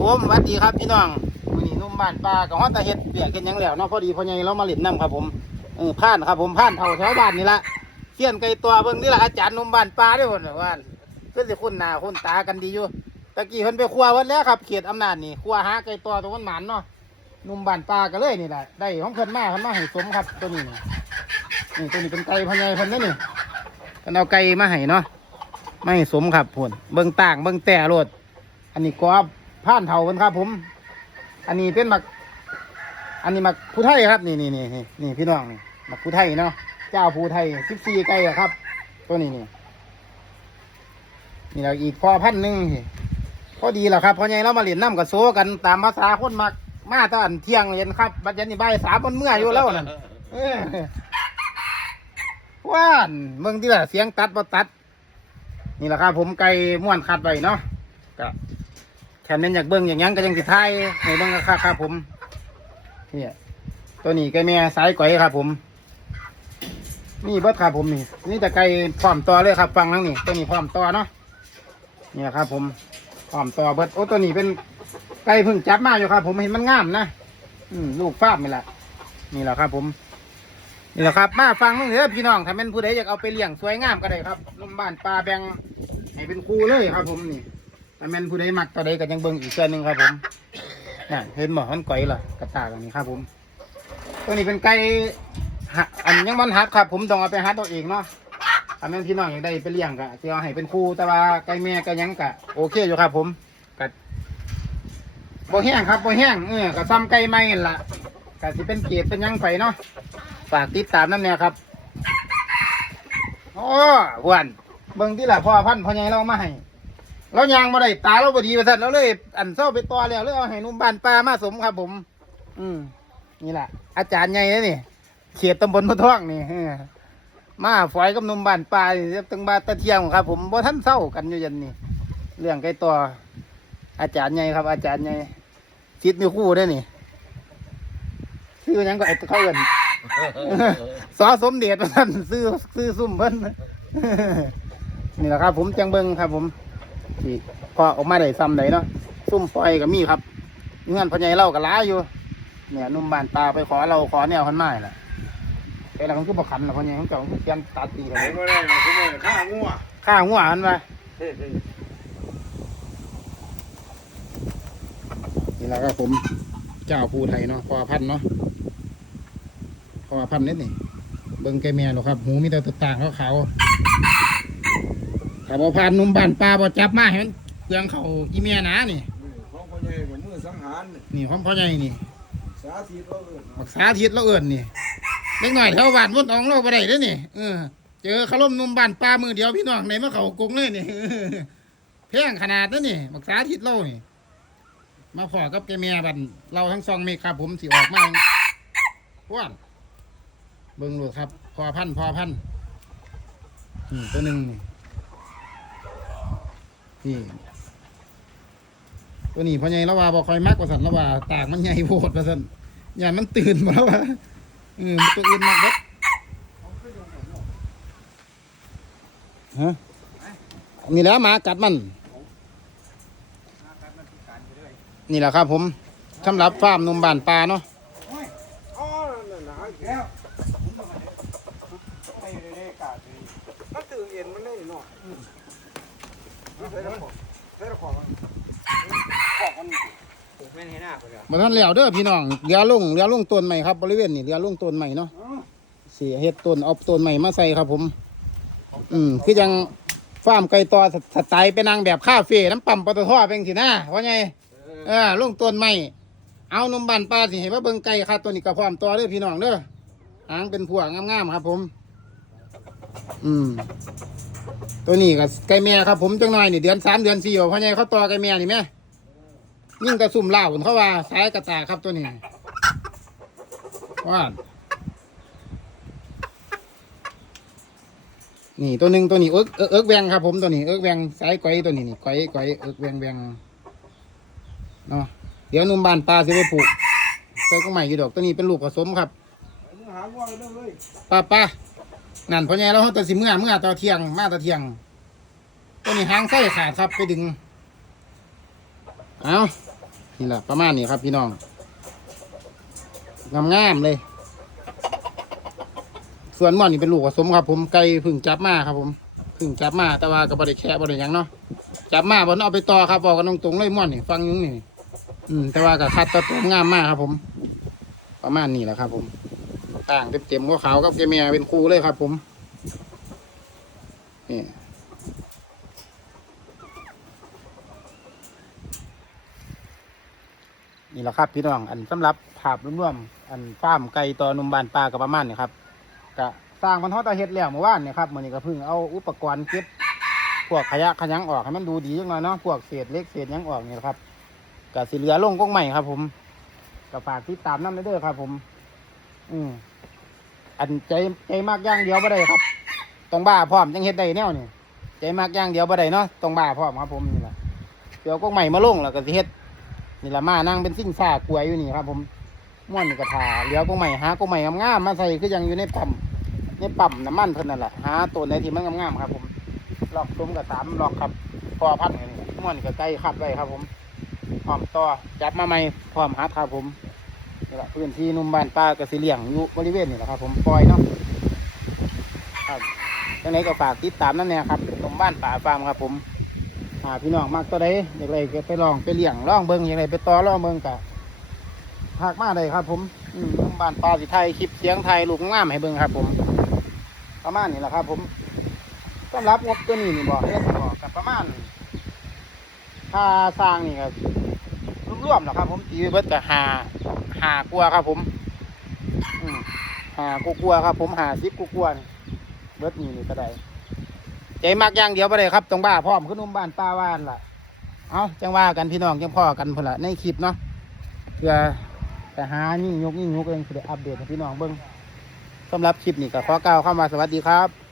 ผมสวัสดีครับพี่น้องมื้อนี้นุ่มบ้านป่ากับฮอดตาเฮ็ดเบียกกันยังแล้วเนาะพอดีพอใหญ่เรามาเล่นน้ำครับผมเออผ่านครับผมผ่านเท่าแถวบ้านนี่ละเขียนไกลตัวเบิ่งนี่ละอาจารย์นุ่มบ้านป่าด้อพุ่นว่าเพิ่อนสิคุ้นหน้าคุ้นตากันดีอยู่ตะกี้เพิ่นไปครัววัดแล้วครับเขตอำนาจนี่ครัวหาไกลตัวตรงมันหมานเนาะนุ่มบ้านป่าก็เลยนี่แหละได้ของเพิ่นมาเพิ่นมาให้สมครับตัวนี้นี่นี่ตัวนี้เป็นไก่พอใหญ่เพิ่นเด้นี่เพิ่นเอาไก่มาให้เนาะไม่สมครับพุ่นเบิ่งต่างเบิ่งแต่โลดอันนี้กอบ ผ่านเถาเพิ่นครับ ผม อันนี้เป็นหมัก อันนี้หมักผู้ไทยครับ นี่นี่นี่นี่นี่พี่น้องนี่หมักผู้ไทยเนาะเจ้าผู้ไทยสิบสี่ไก่ครับ ตัวนี้นี่นี่เราอีกพอพันหนึ่งพอดีแหละครับพอใหญ่เรามาเรียนน้ำกับโซกันตามภาษาคนมักมาตอนเที่ยงเรียนครับบัดยันนี่บ่ายสามมันเมื่ออยู่แล้วนั่นว่านเมืองที่ละเสียงตัดบ่ตัด นี่แหละครับ ผมไก่ม้วนคัดไว้เนาะก็ แถมนั้นอยากเบิ้งอย่างยังก็ยังสิท้ายในเบิ้งก็ครับผมเนี่ยตัวนี้ไก่แม่สายก๋อยครับ ผม นี่เบิดครับผมนี่ นี่จะไก่พร้อมต่อเลยครับฟังทั้งนี้ตัวนี้พร้อมต่อเนาะนี่แหละครับ ผมพร้อมต่อเบิดโอ้ตัวนี้เป็นไก่เพิ่งจับมาอยู่ครับ ผมเห็นมันงามนะอืมลูกฟ้าร์มนี่แหละนี่แหละครับ ผมนี่แหละครับ มาฟังเด้อพี่น้องถ้าเป็นผู้ใดอยากเอาไปเลี้ยงสวยงามก็ได้ครับนุ่มบ้านปลาแบงให้เป็นครูเลยครับ ผมนี่ ถ้าแม่นผู้ใดมักตัวใดก็ยังเบิ่งอีกเส้นหนึ่งครับผมนี่เห็นบ่มันก่อยล่ะกระตากอันนี้ครับผม ตัวนี้เป็นไก่หะอันยังมันหัดครับ ผมต้องเอาไปหัดตัวเองเนาะถ้าแม่นพี่น้องอยากได้ไปเลี้ยงก็จะเอาให้เป็นครูแต่ว่าไก่แม่ก็ยังกะโอเคอยู่ครับ ผมกะบ่แห้งครับบ่แห้งเออก็ซ้ำไก่ไม่ละก็สิเป็นเกรดเป็นยังไปเนาะฝากติดตามนั่นเนี่ยครับโอ้หวนเบิ่งที่ละพ่อพันพ่อใหญ่เรามาให้ เรายางมาได้ตาเราบดีประสันเราเลย อันเศร้าไปต่อแล้วเลยเอาให้หนุ่มบ้านป้ามาสมครับ ผม อืมนี่แหละอาจารย์ใหญ่เนี่เขียดตำบลพะท่องนี่มาฝอยกับหนุ่มบ้านป้าตึงบาตะเทียงครับ ผมบ่ท่านเศร้ากันอยู่ยันนี่เรื่องไก่ต่ออาจารย์ใหญ่ครับ อาจารย์ใหญ่ชิดมีคู่ด้วยนี่ซื้อยังก็ไอ้เขาเอินสอสมเด็จประท่านซื้อซื้อซุ่มเพิ่นนี่แหละครับ ผมจังเบิงครับ ผม ที่พอออกมาได้ซ้ำไหนเนาะซุ่มปล่อยก็มีครับเงื่อนพ่อใหญ่เล่าก็หล้ายอยู่ เนี่ยหนุ่มบ้านตาไปขอเราขอแนวคนมาแหละไอ้เราคือบ่ขันนะพ่อใหญ่ของเจ้าคือเขียนตัดตีกันไหนก็ได้มาคุณแม่ข้างัวข้าหัวมันไปนี่แหละครับผมเจ้าภูไทยเนาะพอพันธุ์เนาะพอพันธุ์นิดนี่เบิ้งแกแม่หรอกครับ หูมีแต่ตัวต่างเขาเขา ถ้าบ่พานหนุ่มบ้านปลาบ่จับมาเห็นเปลืองเขาอีเมียหนานี่ ของพ่อใหญ่กับมือสังหารนี่ของพ่อใหญ่นี่สาธิตเราเอิ้นบักษาทิศเราเอื่นนี่เล็กหน่อยแถวบ้านวนอองเราไปได้เด้อนี่เออเจอขลุ่มหนุ่มบ้านปลามือเดียวพี่น้องในมาเขากงเลยนี่เออแพงขนาดนั้นนี่บักษาทิศเรานี่ มาพอกับแกเมียบันเราทั้งสองเมฆครับ ผมสิออกมาว้านเบิ่งดูครับ พอพันธุ์พอพันธุ์นี่ตัวหนึ่งนี่ นี่ ตัวนี้พ่อใหญ่ละว่าบอกคอยมักกว่าสันละว่าตากมันใหญ่โพดว่าสันอย่ามันตื่นมาแล้วว่าเออมันตัวอื่นมักเด็ดฮะนี่แหล้วหมากัดมัน นี่แหละครับผมสำหรับฟาร์มนมบานปลาเนาะ มันแม่นให้หน้าเพิ่นอะมาท่านแล้วเด้อพี่น้องเรือลงเรือลงต้นใหม่ครับบริเวณนี่เรือลงต้นใหม่เนาะสีเฮ็ดต้นเอาต้นใหม่มาใส่ครับผม อืมคือยังฟาร์มไก่ต่อสไตล์เป็นนางแบบคาเฟ่น้ำปั่มปตทเป็นสินะว่าไงเออลงต้นใหม่เอานมบ้านปลาสิให้ว่าเบิ่งไก่ครับตัวนี้ก็พร้อมต่อเด้อพี่น้องเด้อหางเป็นพวงงามๆครับผม อืม ตัวนี้ก็ไก่แม่ครับผมจังหน่อยนี่เดือนสามเดือนสี่เพราะไงเขาต่อไก่แม่นี่แม่ยิ่งกระสุ่มเหล่าเขาว่าสายกระตากครับตัวนี้ว่านี่ตัวหนึ่งตัวนี้เอิกเอิกเอิกแวงครับผมตัวนี้เอิกแวงสายก้อยตัวนี้นี่ก้อยก้อยเอิกแวงแวงเนาะเดี๋ยวหนุ่มบานปลาสิไปปลูกเจอก็ใหม่อยู่ดอกตัวนี้เป็นลูกผสมครับมึงหางัวเด้อเว้ยป้าป้า นั่นเพราะไงเราเขาตัดสิเมื่อเมื่อตอนเทียงมาตอนเทียงตัวนี้หางไส้ขาดครับไปดึง เอานี่แหละประมาณนี้ครับพี่น้องงามๆเลย ส่วนม่อนนี่เป็นลูกผสมครับ ผมไก่พึ่งจับมาครับ ผมพึ่งจับมาแต่ว่าก็บบริแค่บริยังเนาะจับมาบนเอาไปต่อครับบอกกันตรงๆเลยม่อนนี่ฟังยุ้งนี่อืมแต่ว่าก็คัดตัวตัวงามมากครับ ผม ประมาณนี้แหละครับ ผม ต่างเต็มๆก็ขาวกับแกเมียเป็นครูเลยครับ ผมนี่นี่แหละครับพี่น้องอันสำหรับภาพรวมๆอันฟาร์มไก่ต่อนมบานปลากับประมาณนี้ครับก็สร้างมันทอดตาเฮ็ดแล้วเมื่อวานเนี่ยครับมื่อนี้ก็เพิ่งเอาอุปกรณ์เก็บพวกขยะขยังออกให้มันดูดีจังหน่อยเนาะพวกเศษเล็กเศษยังออกนี่ครับก็สิเหลือลงก้งใหม่ครับ ผมก็ฝากติดตามน้ำเด้อครับ ผม อืมอันใจใจมากอย่างเดียวบ่ได้ครับต้องบ้าพร้อมจังเฮ็ดได้แนวนี่ใจมากอย่างเดียวบ่ได้เนาะต้องบ้าพร้อมครับผมนี่แหละเดี๋ยวกงใหม่มาลงแล้วก็สิเฮ็ดนี่แหละมานั่งเป็นสิ่งซ่ากลวยอยู่นี่ครับ ผมม่วนกระถาเหลียวกงใหม่หากงใหม่งามๆมาใส่คือยังอยู่ในปั๊มในปั๊มน้ำมันเพิ่นนั่นแหละหาตัวไหนที่มันงามๆครับ ผมลอกซุ้มกับสามลอกครับพอพันนี่ม่วนกับไก่ขัดไว้ครับ ผมพร้อมต่อจับมาใหม่พร้อมหัดครับผม นี่แหละพื้นที่นุ่มบ้านป้ากระสิเหลี่ยงอยู่บริเวณนี่แหละครับผมปล่อยเนาะครับจังไหนก็ฝากติดตามนั่นเนี่ยครับนุ่มบ้านป่าฟาร์มครับผมหาพี่น้องมากตัวใดอยากไรก็ไปลองไปเลี้ยงล่องเบิ้งอย่ากไรไปต่อล่องเบิ้งกะหากมาเลยครับ ผมนุ่มบ้านป่าสิไทยคลิปเสียงไทยลูกงามให้เบิ้งครับ ผม ประมาณนี้แหละครับ ผมสำหรับงบตัวนี้นี่บอกเฮ็ดบอกกับประมาณค่าสร้างนี่ครับรวมๆนะครับผมตีไว้เบิดกับหา หากลัวครับผมหากลัวครับ ผมหาสิบกลัวนี่เบิดนี่นี่ก็ได้ใจมากอย่างเดียวไปเลยครับตรงบ้าพร้อมขึ้นนุ่มบ้านป้าว่านล่ะเอาจังว่ากันพี่น้องจังพ่อกันพุ่นละในคลิปเนาะเพื่อแต่หายิ่งยกยิ่งยกเองคืออัปเดตให้พี่น้องเบิ้งสำหรับคลิปนี้ก็ขอกล่าวเข้ามาสวัสดีครับ